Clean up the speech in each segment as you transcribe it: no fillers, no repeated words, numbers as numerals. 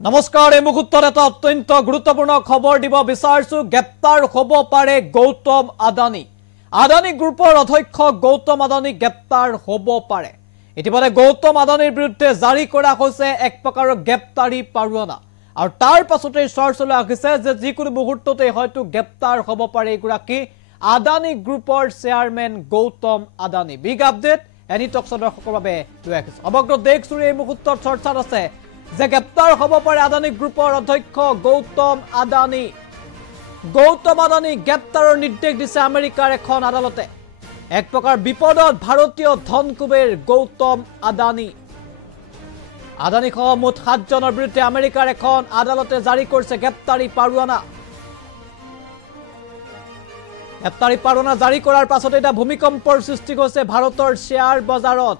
নমস্কাৰ এই মুহূৰ্তত এটা অত্যন্ত গুৰুত্বপূৰ্ণ খবৰ দিব বিচাৰিছো গ্ৰেপ্তাৰ হ'ব পাৰে গৌতম আদানী আদানী গ্ৰুপৰ অধ্যক্ষ গৌতম আদানী গ্ৰেপ্তাৰ হ'ব পাৰে ইতিমধ্যে গৌতম আদানীৰ বিৰুদ্ধে জাৰি কৰা হৈছে এক প্ৰকাৰৰ গ্ৰেপ্তাৰী পৰোৱানা আৰু তাৰ পাছতে চৰ্চালৈ আহিছে যে যিকোনো মুহূৰ্ততে হয়তো গ্ৰেপ্তাৰ হ'ব পাৰে এগৰাকী আদানী গ্ৰুপৰ chairman Gautam Adani big update এনি টকছৰ দৰ্শকৰ বাবে লৈ আহিছো সমগ্ৰ দেশজুৰি এই মুহূৰ্তত চৰ্চাত আছে যে গ্ৰেপ্তাৰ হ'ব পাৰে আদানী গ্ৰুপৰ অধ্যক্ষ গৌতম আদানী গ্ৰেপ্তাৰৰ নিৰ্দেশ দিছে আমেৰিকাৰ এখন আদালতে এক প্ৰকাৰ বিপদত ভাৰতীয় ধনকুবেৰ গৌতম আদানী সহ মুঠ 7 জনৰ বিৰুদ্ধে আমেৰিকাৰ এখন আদালতে জাৰি কৰিছে গ্ৰেপ্তাৰী পৰোৱানা জাৰি কৰাৰ পাছতে এটা ভূমিকম্পৰ সৃষ্টি হৈছে ভাৰতৰ শ্বেয়াৰ বজাৰত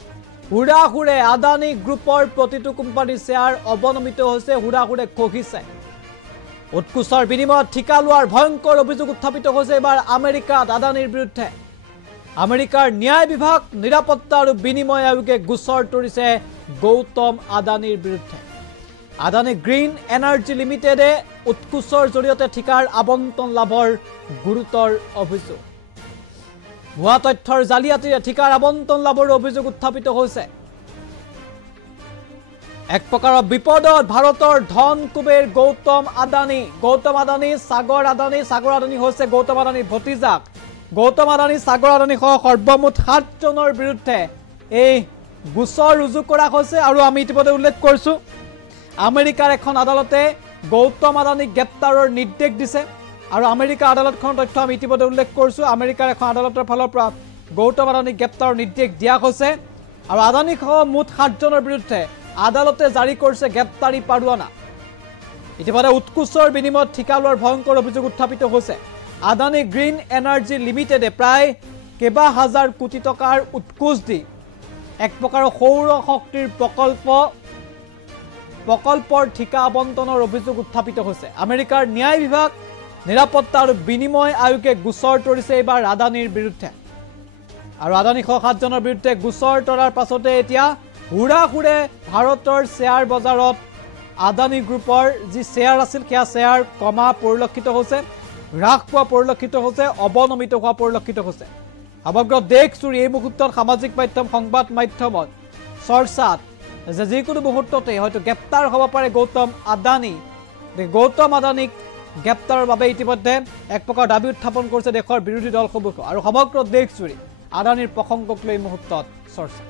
হুৰাহুৰে আদানী গ্ৰুপৰ প্ৰতিটো কোম্পানীৰ শ্বেয়াৰ অৱনমিত হৈছে হুৰাহুৰে খহিছে উৎকোচৰ বিনিময়ত ঠিকা লোৱাৰ ভয়ংকৰ অভিযোগ উত্থাপিত হৈছে এবাৰ আমেৰিকাত আদানীৰ বিৰুদ্ধে আমেৰিকাৰ ন্যায় বিভাগ নিৰাপত্তা আৰু বিনিময় আয়োগে গোচৰ তৰিছে গৌতম আদানীৰ বিৰুদ্ধে আদানী গ্ৰীণ এনাৰ্জি লিমিটেডে উৎকোচৰ জৰিয়তে ঠিকাৰ আবণ্টন লাভৰ গুৰুতৰ অভিযোগ ভুৱা তথ্যৰ জালিয়াতিৰে ঠিকাৰ আবণ্টন লাভৰ অভিযোগ উত্থাপিত হৈছে এক প্ৰকাৰৰ বিপদত ভাৰতৰ ধন কুবেৰ গৌতম আদানী সাগৰ আদানী হৈছে গৌতম আদানীৰ ভতিজাক গৌতম আদানী সাগৰ আদানী সহ সৰ্বমুঠ 7 জনৰ বিৰুদ্ধে এই গোচৰ ৰুজু কৰা হৈছে আৰু আমি ইতিমধ্যে উল্লেখ কৰিছো আমেৰিকাৰ এখন আদালতে গৌতম আদানীক গ্ৰেপ্তাৰৰ নিৰ্দেশ দিছে আৰু আমেৰিকা আদালতখনৰ তথ্য আমি ইতিমধ্যে উল্লেখ কৰিছো আমেৰিকাৰ এখন আদালতৰ ফালৰ পৰা গৌতম আদানীক গ্ৰেপ্তাৰৰ নিৰ্দেশ দিয়া হৈছে আৰু আদানী সহ মুঠ 7 জনৰ বিৰুদ্ধে আদালতে জাৰি কৰিছে গ্ৰেপ্তাৰী পৰোৱানা ইতিমধ্যে উৎকোচৰ বিনিময়ত ঠিকা লোৱাৰ ভয়ংকৰ অভিযোগ উত্থাপিত হৈছে আদানী গ্ৰীণ এনাৰ্জি লিমিটেডে প্ৰায় কেবা হাজাৰ কোটি টকাৰ উৎকোচ দি এক প্ৰকাৰৰ সৌৰ শক্তিৰ প্ৰকল্পৰ ঠিকা আবণ্টনৰ অভিযোগ উত্থাপিত হৈছে আমেৰিকাৰ ন্যায় বিভাগ নিৰাপত্তা আৰু বিনিময় আয়োগে গোচৰ তৰিছে এবাৰ আদানীৰ বিৰুদ্ধে আৰু আদানী সহ 7 জনৰ বিৰুদ্ধে গোচৰ তৰাৰ পাছতে এতিয়া হুৰাহুৰে ভাৰতৰ শ্বেয়াৰ বজাৰত আদানী গ্ৰুপৰ যি শ্বেয়াৰ আছিল সেয়া শ্বেয়াৰ কমা পৰিলক্ষিত হৈছে হ্ৰাস পোৱা পৰিলক্ষিত হৈছে অৱনমিত হোৱা পৰিলক্ষিত হৈছে সমগ্ৰ দেশজুৰি এই মুহূৰ্তত সামাজিক মাধ্যম সংবাদ মাধ্যমত চৰ্চাত যে যিকোনো মুহূৰ্ততে হয়তো গ্ৰেপ্তাৰ হ'ব পাৰে গৌতম আদানীক গ্ৰেপ্তাৰৰ বাবে ইতিমধ্যে এক প্ৰকাৰ দাবী উত্থাপন কৰিছে দেশৰ বিৰোধী দলসমূহ আৰু সমগ্ৰ দেশজুৰি আদানীৰ প্ৰসংগক লৈ মুহূৰ্তত চৰ্চা